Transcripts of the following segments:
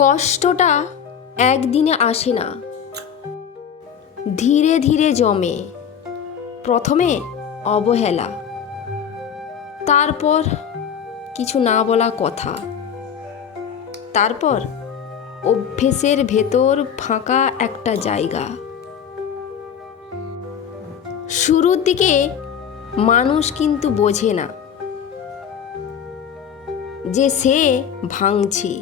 কষ্টটা একদিনে আসে না, ধীরে ধীরে জমে। প্রথমে অবহেলা, তারপর কিছু না বলা কথা, তারপর অভ্যেসের ভেতর ফাঁকা একটা জায়গা। শুরুর দিকে মানুষ কিন্তু বোঝে না যে সে ভাঙছে।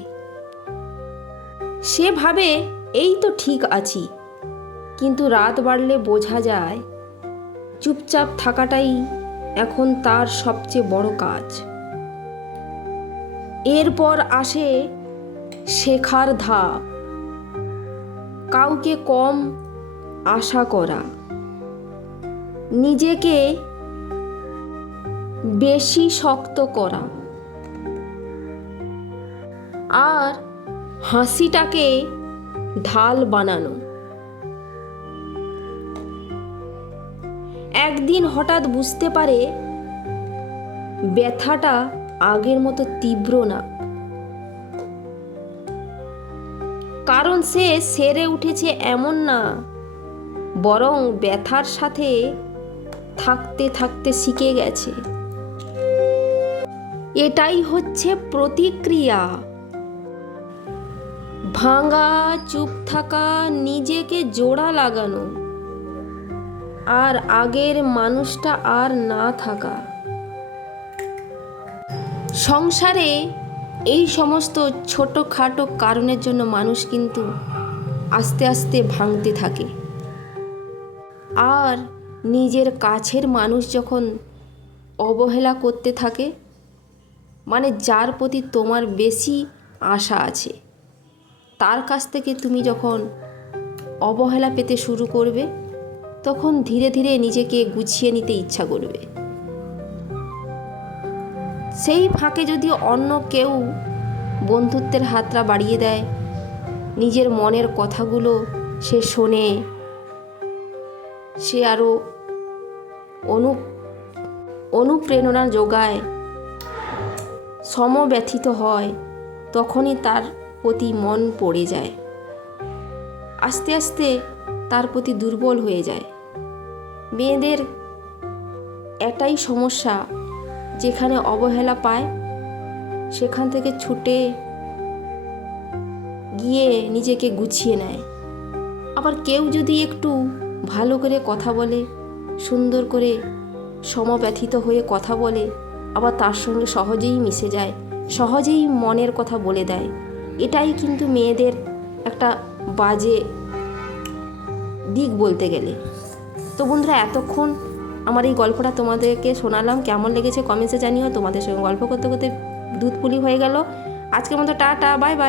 সে ভাবে এই তো ঠিক আছি, কিন্তু রাত বাড়লে বোঝা যায় চুপচাপ থাকাটাই এখন তার সবচেয়ে বড় কাজ। এরপর আসে শেখার ধাপ, কাউকে কম আশা করা, নিজেকে বেশি শক্ত করা, আর হাসিটাকে ঢাল বানানো। একদিন হঠাৎ বুঝতে পারে ব্যথাটা আগের মতো তীব্র না, কারণ সে সেরে উঠেছে এমন না, বরং ব্যথার সাথে থাকতে থাকতে শিখে গেছে। এটাই হচ্ছে প্রতিক্রিয়া। ভাঙা, চুপ থাকা, নিজেকে জোড়া লাগানো, আর আগের মানুষটা আর না থাকা। সংসারে এই সমস্ত ছোটোখাটো কারণের জন্য মানুষ কিন্তু আস্তে আস্তে ভাঙতে থাকে। আর নিজের কাছের মানুষ যখন অবহেলা করতে থাকে, মানে যার প্রতি তোমার বেশি আশা আছে, তার কাছ থেকে তুমি যখন অবহেলা পেতে শুরু করবে, তখন ধীরে ধীরে নিজেকে গুছিয়ে নিতে ইচ্ছা করবে। সেই ফাঁকে যদি অন্য কেউ বন্ধুত্বের হাতটা বাড়িয়ে দেয়, নিজের মনের কথাগুলো সে শোনে, সে আরও অনুপ্রেরণা যোগায়, সমব্যথিত হয়, তখনই তার প্রতি মন পড়ে যায়, আস্তে আস্তে তার প্রতি দুর্বল হয়ে যায়। মেয়েদের এটাই সমস্যা, যেখানে অবহেলা পায় সেখান থেকে ছুটে গিয়ে নিজেকে গুছিয়ে নেয়। আবার কেউ যদি একটু ভালো করে কথা বলে, সুন্দর করে সমব্যথিত হয়ে কথা বলে, আবার তার সঙ্গে সহজেই মিশে যায়, সহজেই মনের কথা বলে দেয়। এটাই কিন্তু মেয়েদের একটা বাজে দিক বলতে গেলে। তো বন্ধুরা, এতক্ষণ আমার এই গল্পটা তোমাদেরকে শোনালাম, কেমন লেগেছে কমেন্টসে জানিও। তোমাদের সঙ্গে গল্প করতে করতে দুধ পুলি হয়ে গেল। আজকের মতো টাটা, বাই বাই।